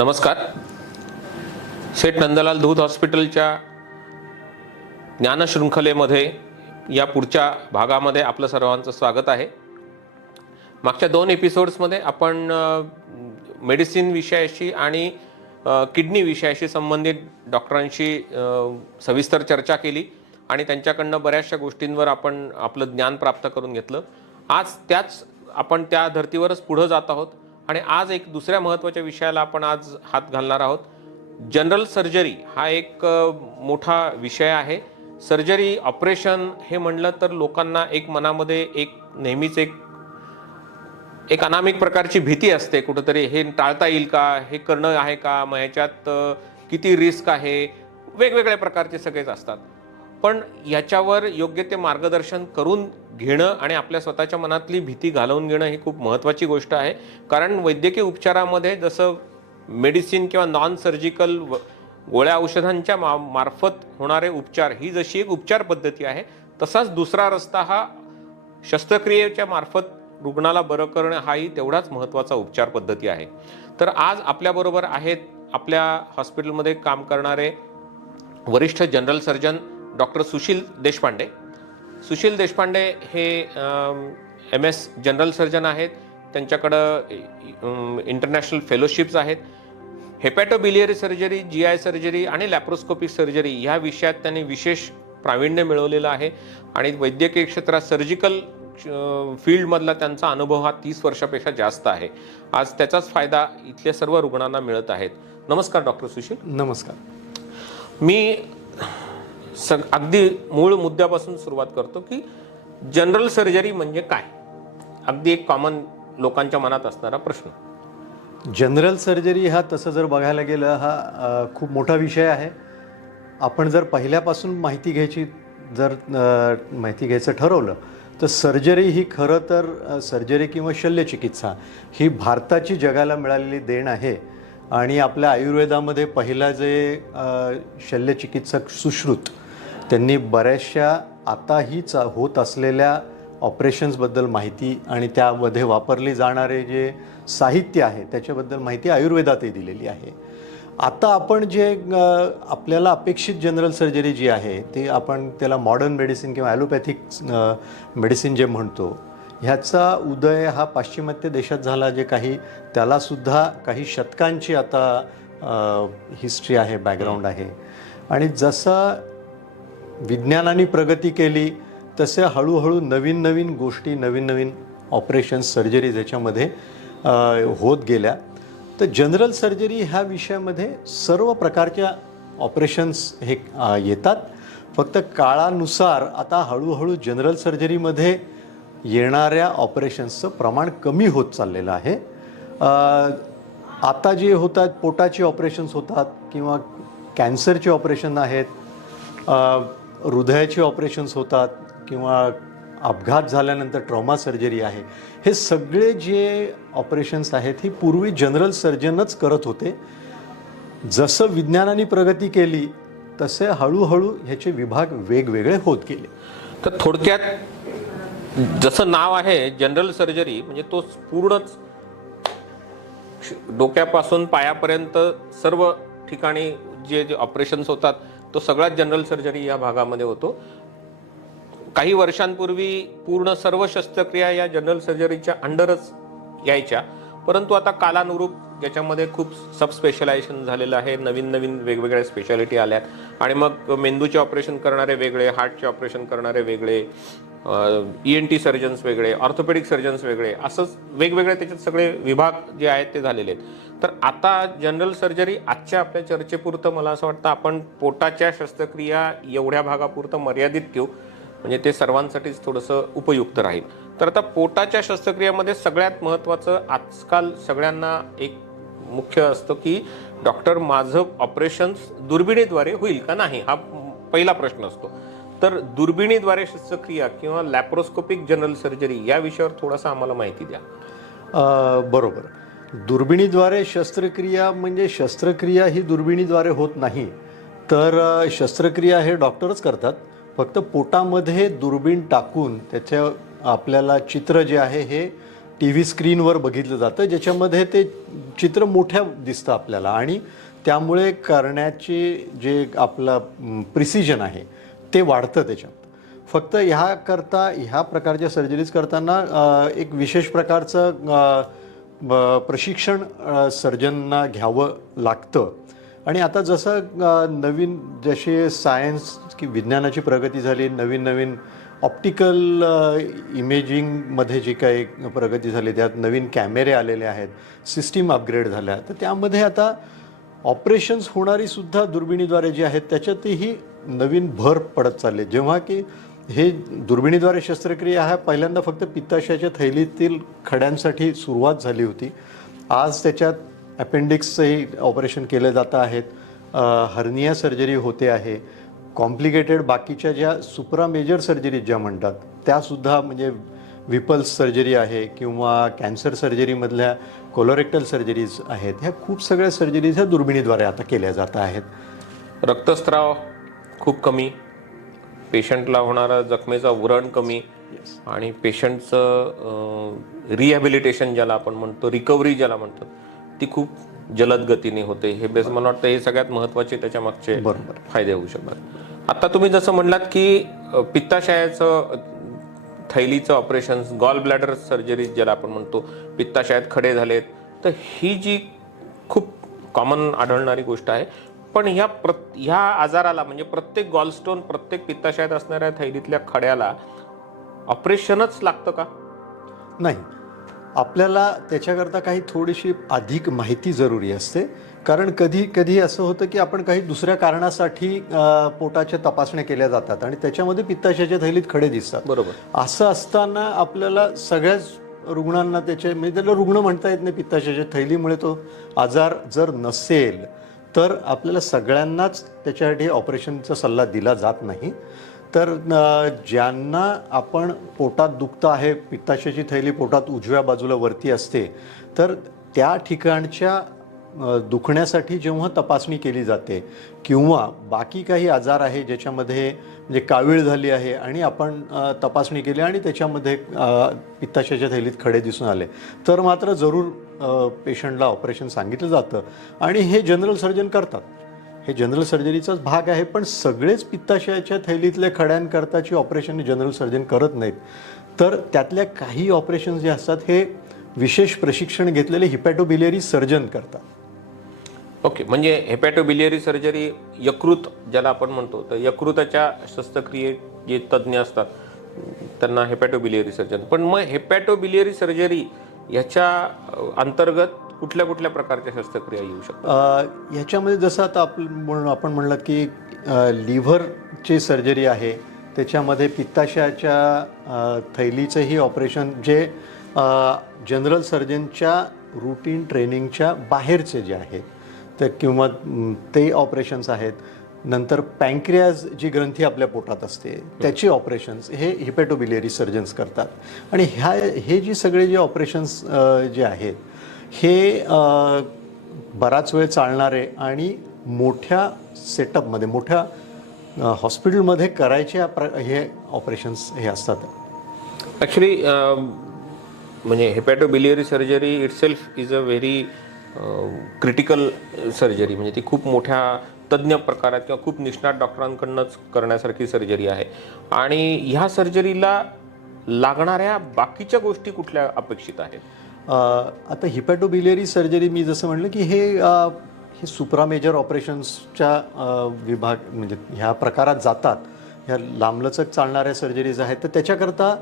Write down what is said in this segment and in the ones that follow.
नमस्कार. सेठ नंदलाल दूध हॉस्पिटलच्या ज्ञानशृंखलेमध्ये या पुढच्या भागामध्ये आपलं सर्वांचं स्वागत आहे. मागच्या दोन एपिसोड्समध्ये आपण मेडिसिन विषयाशी आणि किडनी विषयाशी संबंधित डॉक्टरांशी सविस्तर चर्चा केली आणि त्यांच्याकडनं बऱ्याचशा गोष्टींवर आपण आपलं ज्ञान प्राप्त करून घेतलं. आज त्याच आपण त्या धर्तीवरच पुढं जात आहोत. आणि आज एक दुसऱ्या महत्त्वाच्या विषयाला आपण आज हात घालणार आहोत. जनरल सर्जरी हा एक मोठा विषय आहे. सर्जरी ऑपरेशन हे म्हणलं तर लोकांना एक मनामध्ये एक नेहमीच एक एक अनामिक प्रकारची भीती असते कुठंतरी. हे टाळता येईल का? हे करणं आहे का? मग ह्याच्यात किती रिस्क आहे? वेगवेगळ्या प्रकारचे सगळेच असतात. पण याच्यावर योग्य ते मार्गदर्शन करून घेणं आणि आपल्या स्वतःच्या मनातली भीती घालवून घेणं ही खूप महत्त्वाची गोष्ट आहे. कारण वैद्यकीय उपचारामध्ये जसं मेडिसिन किंवा नॉन सर्जिकल गोळ्या औषधांच्या मा मार्फत होणारे उपचार ही जशी एक उपचार पद्धती आहे तसाच दुसरा रस्ता हा शस्त्रक्रियेच्या मार्फत रुग्णाला बरं करणं हाही तेवढाच महत्त्वाचा उपचार पद्धती आहे. तर आज आपल्याबरोबर आहेत आपल्या हॉस्पिटलमध्ये काम करणारे वरिष्ठ general surgeon doctor Sushil Deshpande. Sushil Deshpande हे एम एस जनरल सर्जन आहेत. त्यांच्याकडं इंटरनॅशनल फेलोशिप्स आहेत. Hepatobiliary surgery G I surgery आणि लॅप्रोस्कोपिक सर्जरी ह्या विषयात त्यांनी विशेष प्रावीण्य मिळवलेलं आहे. आणि वैद्यकीय क्षेत्रात सर्जिकल फील्डमधला त्यांचा अनुभव हा तीस वर्षापेक्षा जास्त आहे. आज त्याचाच फायदा इथल्या सर्व रुग्णांना मिळत आहेत. नमस्कार डॉक्टर सुशील. नमस्कार. मी सग अगदी मूळ मुद्द्यापासून सुरुवात करतो की जनरल सर्जरी म्हणजे काय? अगदी एक कॉमन लोकांच्या मनात असणारा प्रश्न. जनरल सर्जरी हा तसं जर बघायला गेलं हा खूप मोठा विषय आहे. आपण जर पहिल्यापासून माहिती घ्यायची जर माहिती घ्यायचं ठरवलं तर सर्जरी ही खरं तर सर्जरी किंवा शल्यचिकित्सा ही भारताची जगाला मिळालेली देण आहे. आणि आपल्या आयुर्वेदामध्ये पहिला जे शल्यचिकित्सक सुश्रुत त्यांनी बऱ्याचशा आताही चा होत असलेल्या ऑपरेशन्सबद्दल माहिती आणि त्यामध्ये वापरले जाणारे जे साहित्य आहे त्याच्याबद्दल माहिती आयुर्वेदातही दिलेली आहे. आता आपण जे आपल्याला अपेक्षित जनरल सर्जरी जी आहे ती आपण त्याला मॉडर्न मेडिसिन किंवा ॲलोपॅथिक मेडिसिन जे म्हणतो ह्याचा उदय हा पाश्चिमात्य देशात झाला जे काही त्यालासुद्धा काही शतकांची आता हिस्ट्री आहे बॅकग्राऊंड आहे. आणि जसं विज्ञानाने प्रगती केली तसे हळूहळू नवीन नवीन गोष्टी नवीन नवीन ऑपरेशन्स सर्जरीज ज्याच्यामध्ये होत गेल्या. तर जनरल सर्जरी ह्या विषयामध्ये सर्व प्रकारच्या ऑपरेशन्स हे येतात. फक्त काळानुसार आता हळूहळू जनरल सर्जरीमध्ये येणाऱ्या ऑपरेशन्सचं प्रमाण कमी होत चाललेलं आहे. आता जे होतात पोटाचे ऑपरेशन्स होतात किंवा कॅन्सरचे ऑपरेशन आहेत हृदयाचे ऑपरेशन्स होतात किंवा अपघात झाल्यानंतर ट्रॉमा सर्जरी आहे. हे सगळे जे ऑपरेशन्स आहेत ही पूर्वी जनरल सर्जनच करत होते. जसं विज्ञानाने प्रगती केली तसे हळूहळू ह्याचे विभाग वेगवेगळे होत गेले. तर थोडक्यात जसं नाव आहे जनरल सर्जरी म्हणजे तो पूर्णच डोक्यापासून पायापर्यंत सर्व ठिकाणी जे जे ऑपरेशन्स होतात तो सगळ्यात जनरल सर्जरी या भागामध्ये होतो. काही वर्षांपूर्वी पूर्ण सर्व शस्त्रक्रिया या जनरल सर्जरीच्या अंडरच यायच्या. परंतु आता कालानुरूप याच्यामध्ये खूप सब स्पेशलायझेशन झालेलं आहे नवीन नवीन वेगवेगळ्या स्पेशालिटी आल्यात. आणि मग मेंदूचे ऑपरेशन करणारे वेगळे हार्टचे ऑपरेशन करणारे वेगळे ई एन टी सर्जन्स वेगळे ऑर्थोपेडिक सर्जन्स वेगळे असंच वेगवेगळे त्याच्यात सगळे विभाग जे आहेत ते झालेले आहेत. तर आता जनरल सर्जरी आजच्या आपल्या चर्चेपुरतं मला असं वाटतं आपण पोटाच्या शस्त्रक्रिया एवढ्या भागापुरतं मर्यादित ठेवू म्हणजे ते सर्वांसाठीच थोडंसं उपयुक्त राहील. तर आता पोटाच्या शस्त्रक्रियामध्ये सगळ्यात महत्त्वाचं आजकाल सगळ्यांना एक मुख्य असतं की डॉक्टर माझं ऑपरेशन्स दुर्बिणीद्वारे होईल का नाही? हा पहिला प्रश्न असतो. तर दुर्बिणीद्वारे शस्त्रक्रिया किंवा लॅप्रोस्कोपिक जनरल सर्जरी या विषयावर थोडासा आम्हाला माहिती द्या. बरोबर. दुर्बिणीद्वारे शस्त्रक्रिया म्हणजे शस्त्रक्रिया ही दुर्बिणीद्वारे होत नाही तर शस्त्रक्रिया हे डॉक्टरच करतात. फक्त पोटामध्ये दुर्बीण टाकून त्याच्या आपल्याला चित्र जे आहे हे टी व्ही स्क्रीनवर बघितलं जातं ज्याच्यामध्ये ते चित्र मोठ्या दिसतं आपल्याला. आणि त्यामुळे करण्याचे जे आपलं प्रिसिजन आहे ते वाढतं त्याच्यात. फक्त ह्याकरता ह्या प्रकारच्या सर्जरीज करताना एक विशेष प्रकारचं प्रशिक्षण सर्जनना घ्यावं लागतं. आणि आता जसं नवीन जसे सायन्स की विज्ञानाची प्रगती झाली नवीन नवीन ऑप्टिकल इमेजिंगमध्ये जी काही प्रगती झाली त्यात नवीन कॅमेरे आलेले आहेत सिस्टीम अपग्रेड झाल्या. तर त्यामध्ये आता ऑपरेशन्स होणारी सुद्धा दुर्बिणीद्वारे जी आहेत त्याच्यातही नवीन भर पडत चालले जेव्हा की हे दुर्बिणीद्वारे शस्त्रक्रिया हा पहिल्यांदा फक्त पित्ताशयाच्या थैलीतील खड्यांसाठी सुरुवात झाली होती. आज त्याच्यात अपेंडिक्सचंही ऑपरेशन केलं जात आहेत हर्निया सर्जरी होते आहे. कॉम्प्लिकेटेड बाकीच्या ज्या सुप्रा मेजर सर्जरीज ज्या म्हणतात त्यासुद्धा म्हणजे विपल्स सर्जरी आहे किंवा कॅन्सर सर्जरीमधल्या कोलोरेक्टल सर्जरीज आहेत. ह्या खूप सगळ्या सर्जरीज ह्या दुर्बिणीद्वारे आता केल्या जात आहेत. रक्तस्त्राव खूप कमी. पेशंटला होणारा जखमेचा व्रण कमी आणि पेशंटचं रिहॅबिलिटेशन ज्याला आपण म्हणतो रिकव्हरी ज्याला म्हणतो ती खूप जलद गतीने होते. हे बेस मला वाटतं हे सगळ्यात महत्त्वाचे त्याच्या मागचे बरोबर. फायदे होऊ शकतात. आता तुम्ही जसं म्हणलात की पित्ताशयाचं थैलीचं ऑपरेशन गॉल ब्लॅडर सर्जरी ज्याला आपण म्हणतो पित्ताशयात खडे झालेत. तर ही जी खूप कॉमन आढळणारी गोष्ट आहे पण ह्या प्र ह्या आजाराला म्हणजे प्रत्येक गॉलस्टोन प्रत्येक पित्ताशयात असणाऱ्या थैलीतल्या खड्याला ऑपरेशनच लागतं का? नाही. आपल्याला त्याच्याकरता काही थोडीशी अधिक माहिती जरुरी असते. कारण कधी कधी असं होतं की आपण काही दुसऱ्या कारणासाठी पोटाच्या तपासण्या केल्या जातात आणि त्याच्यामध्ये पित्ताशयाच्या थैलीत खडे दिसतात. बरोबर. असं असताना आपल्याला सगळ्याच रुग्णांना त्याचे म्हणजे त्याला रुग्ण म्हणता येत नाही पित्ताशयाच्या थैलीमुळे तो आजार जर नसेल तर आपल्याला सगळ्यांनाच त्याच्यासाठी ऑपरेशनचा सल्ला दिला जात नाही. तर ज्यांना आपण पोटात दुखतं आहे पित्ताशयाची थैली पोटात उजव्या बाजूला वरती असते तर त्या ठिकाणच्या दुखण्यासाठी जेव्हा तपासणी केली जाते किंवा बाकी काही आजार आहे ज्याच्यामध्ये म्हणजे कावीळ झाली आहे आणि आपण तपासणी केली आणि त्याच्यामध्ये पित्ताशयाच्या थैलीत खडे दिसून आले तर मात्र जरूर पेशंटला ऑपरेशन सांगितलं जातं आणि हे जनरल सर्जन करतात. हे जनरल सर्जरीचाच भाग आहे पण सगळेच पित्ताशयाच्या थैलीतल्या खड्यांकरताची ऑपरेशन जनरल सर्जन करत नाहीत. तर त्यातल्या काही ऑपरेशन जे असतात हे विशेष प्रशिक्षण घेतलेले हिपॅटोबिलियरी सर्जन करतात. ओके म्हणजे हेपॅटोबिलियरी सर्जरी यकृत ज्याला आपण म्हणतो तर यकृताच्या शस्त्रक्रिये जे तज्ज्ञ असतात त्यांना हेपॅटोबिलियरी सर्जन. पण मग हेपॅटोबिलियरी सर्जरी याच्या अंतर्गत कुठल्या कुठल्या प्रकारच्या शस्त्रक्रिया येऊ शकतात? ह्याच्यामध्ये जसं आता आपण आपण म्हणलं की लिव्हरची सर्जरी आहे. त्याच्यामध्ये पित्ताशयाच्या थैलीचंही ऑपरेशन जे जनरल सर्जनच्या रुटीन ट्रेनिंगच्या बाहेरचे जे आहेत तर किंवा ते ऑपरेशन्स आहेत. नंतर पँक्रियाज जी ग्रंथी आपल्या पोटात असते त्याची ऑपरेशन्स हे हिपॅटोबिलियरी सर्जन्स करतात. आणि ह्या हे जी सगळे जे ऑपरेशन्स जे आहेत हे बराच वेळ चालणारे आणि मोठ्या सेटअपमध्ये मोठ्या हॉस्पिटलमध्ये करायचे प्र हे ऑपरेशन्स हे असतात. ॲक्च्युली म्हणजे hepatobiliary surgery itself is a very critical surgery म्हणजे ती खूप मोठ्या तज्ज्ञ प्रकारात किंवा खूप निष्णात डॉक्टरांकडूनच करण्यासारखी सर्जरी आहे. आणि ह्या सर्जरीला लागणाऱ्या बाकीच्या गोष्टी कुठल्या अपेक्षित आहेत? आता हिपॅटोबिलेरी सर्जरी मी जसं म्हणलं की हे आ, हे सुप्रामेजर ऑपरेशन्सच्या विभाग म्हणजे ह्या प्रकारात जातात. ह्या लांबलचक चालणाऱ्या सर्जरीज आहेत. तर त्याच्याकरता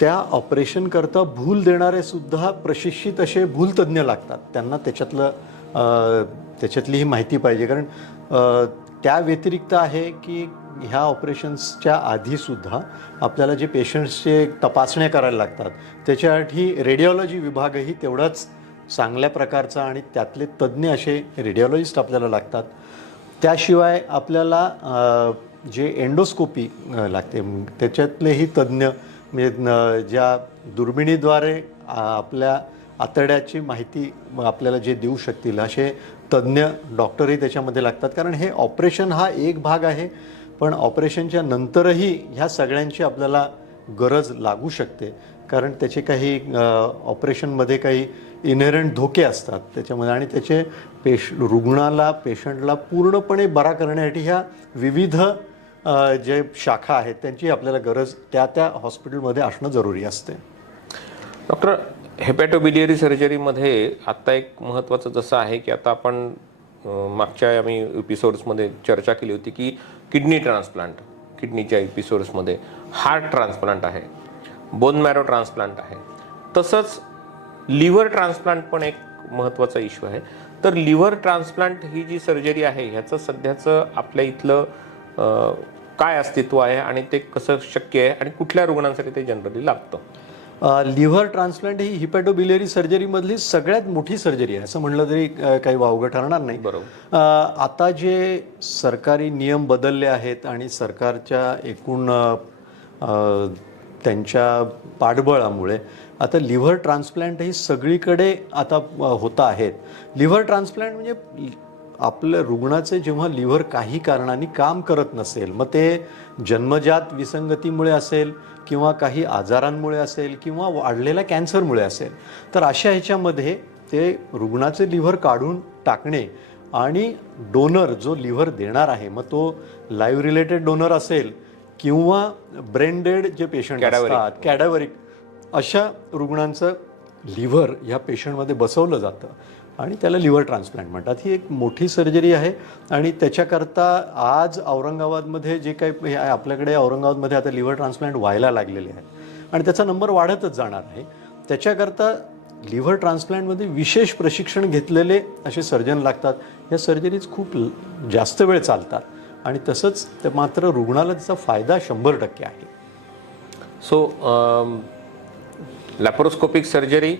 त्या ऑपरेशनकरता भूल देणारे सुद्धा प्रशिक्षित असे भूलतज्ञ लागतात. त्यांना त्याच्यातलं त्याच्यातली ही माहिती पाहिजे. कारण त्या व्यतिरिक्त आहे की ह्या ऑपरेशन्सच्या आधीसुद्धा आपल्याला जे पेशंट्सचे तपासण्या करायला लागतात त्याच्यासाठी रेडिओलॉजी विभागही तेवढाच चांगल्या प्रकारचा आणि त्यातले तज्ज्ञ असे रेडिओलॉजिस्ट आपल्याला लागतात. त्याशिवाय आपल्याला जे एंडोस्कोपी लागते. त्याच्यातलेही तज्ज्ञ म्हणजे ज्या दुर्बिणीद्वारे आपल्या आतड्याची माहिती आपल्याला जे देऊ शकतील असे तज्ज्ञ डॉक्टरही त्याच्यामध्ये लागतात. कारण हे ऑपरेशन हा एक भाग आहे पण ऑपरेशनच्या नंतरही ह्या सगळ्यांची आपल्याला गरज लागू शकते. कारण त्याचे काही ऑपरेशनमध्ये काही इनहेरंट धोके असतात त्याच्यामध्ये आणि त्याचे पेश रुग्णाला पेशंटला पूर्णपणे बरा करण्यासाठी ह्या विविध जे शाखा आहेत त्यांची आपल्याला गरज त्या त्या हॉस्पिटलमध्ये असणं जरुरी असते. डॉक्टर हेपॅटोबिलियरी सर्जरीमध्ये आत्ता एक महत्त्वाचं जसं आहे की आता आपण मागच्या आम्ही एपिसोड्समध्ये चर्चा केली होती की किडनी ट्रान्सप्लांट किडनीच्या एपिसोड्समध्ये हार्ट ट्रान्सप्लांट आहे बोन मॅरो ट्रान्सप्लांट आहे. तसंच लिव्हर ट्रान्सप्लांट पण एक महत्त्वाचा इश्यू आहे. तर लिव्हर ट्रान्सप्लांट ही जी सर्जरी आहे ह्याचं सध्याचं आपल्या इथलं काय अस्तित्व आहे आणि ते कसं शक्य आहे आणि कुठल्या रुग्णांसाठी ते जनरली लागतं? लिव्हर ट्रान्सप्लांट ही हिपॅटोबिलियरी सर्जरीमधली सगळ्यात मोठी सर्जरी आहे. असं म्हणलं तरी काही वावगं ठरणार नाही. बरोबर. आता जे सरकारी नियम बदलले आहेत आणि सरकारच्या एकूण त्यांच्या पाठबळामुळे आता लिव्हर ट्रान्सप्लांट ही सगळीकडे आता होत आहेत. लिव्हर ट्रान्सप्लांट म्हणजे आपल्या रुग्णाचे जेव्हा लिव्हर काही कारणाने काम करत नसेल मग ते जन्मजात विसंगतीमुळे असेल किंवा काही आजारांमुळे असेल किंवा वाढलेल्या कॅन्सरमुळे असेल तर अशा ह्याच्यामध्ये ते रुग्णाचे लिव्हर काढून टाकणे आणि डोनर जो लिव्हर देणार आहे मग तो लाईव्ह रिलेटेड डोनर असेल किंवा ब्रेन डेड जे पेशंट. असतात कॅडावरिक अशा रुग्णांचं लिव्हर ह्या पेशंटमध्ये बसवलं जातं आणि त्याला लिव्हर ट्रान्सप्लांट म्हणतात. ही एक मोठी सर्जरी आहे आणि त्याच्याकरता आज औरंगाबादमध्ये जे काही हे आहे, आपल्याकडे औरंगाबादमध्ये आता लिव्हर ट्रान्सप्लांट व्हायला लागलेले आहेत. आणि त्याचा नंबर वाढतच जाणार आहे. त्याच्याकरता लिव्हर ट्रान्सप्लांटमध्ये विशेष प्रशिक्षण घेतलेले असे सर्जन लागतात. ह्या सर्जरीज खूप जास्त वेळ चालतात. आणि तसंच ते मात्र रुग्णाला त्याचा फायदा शंभर टक्के आहे. सो लॅप्रोस्कोपिक सर्जरी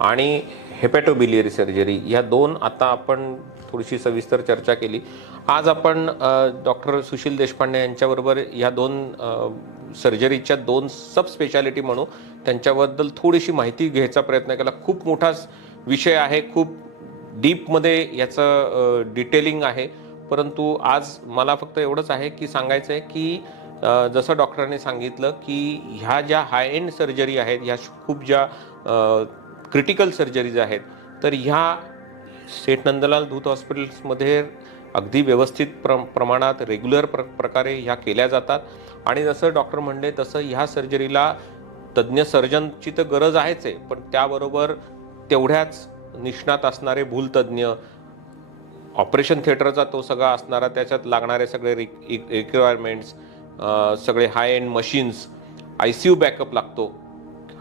आणि हेपॅटोबिलियरी सर्जरी या दोन आता आपण थोडीशी सविस्तर चर्चा केली. आज आपण डॉक्टर सुशील देशपांडे यांच्याबरोबर या दोन सर्जरीच्या दोन सब स्पेशालिटी म्हणू त्यांच्याबद्दल थोडीशी माहिती घ्यायचा प्रयत्न केला. खूप मोठा विषय आहे खूप डीपमध्ये याचं डिटेलिंग आहे. परंतु आज मला फक्त एवढंच आहे की सांगायचं आहे की जसं डॉक्टरांनी सांगितलं की ह्या ज्या हाय एंड सर्जरी आहेत ह्या खूप ज्या क्रिटिकल सर्जरीज आहेत. तर ह्या सेठ नंदलाल धूत हॉस्पिटल्समध्ये अगदी व्यवस्थित प्र प्रमाणात रेग्युलर प्र प्रकारे ह्या केल्या जातात. आणि जसं डॉक्टर म्हणले तसं ह्या सर्जरीला तज्ज्ञ सर्जनची तर गरज आहेच आहे. पण त्याबरोबर तेवढ्याच निष्णात असणारे भूलतज्ज्ञ ऑपरेशन थिएटरचा तो सगळा असणारा त्याच्यात लागणारे सगळे रिक्वायरमेंट्स सगळे high end machines I C U backup लागतो.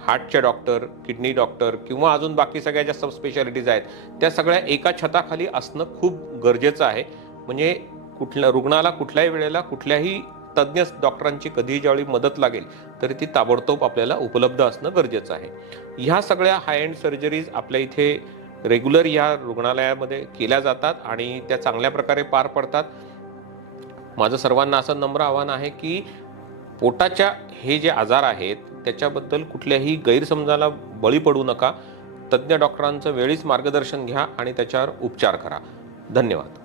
हार्टचे डॉक्टर किडनी डॉक्टर किंवा अजून बाकी सगळ्या ज्या सब स्पेशालिटीज आहेत त्या सगळ्या एका छताखाली असणं खूप गरजेचं आहे. म्हणजे कुठल्या रुग्णाला कुठल्याही वेळेला कुठल्याही तज्ज्ञ डॉक्टरांची कधीही ज्यावेळी मदत लागेल तरी ती ताबडतोब आपल्याला उपलब्ध असणं गरजेचं आहे. ह्या सगळ्या हाय एंड सर्जरीज आपल्या इथे रेग्युलर या रुग्णालयामध्ये केल्या जातात आणि त्या चांगल्या प्रकारे पार पडतात. माझं सर्वांना असं नम्र आव्हान आहे की पोटाच्या हे जे आजार आहेत त्याच्याबद्दल कुठल्याही गैरसमजाला बळी पडू नका. तज्ज्ञ डॉक्टरांचं वेळीच मार्गदर्शन घ्या आणि त्याच्यावर उपचार करा. धन्यवाद.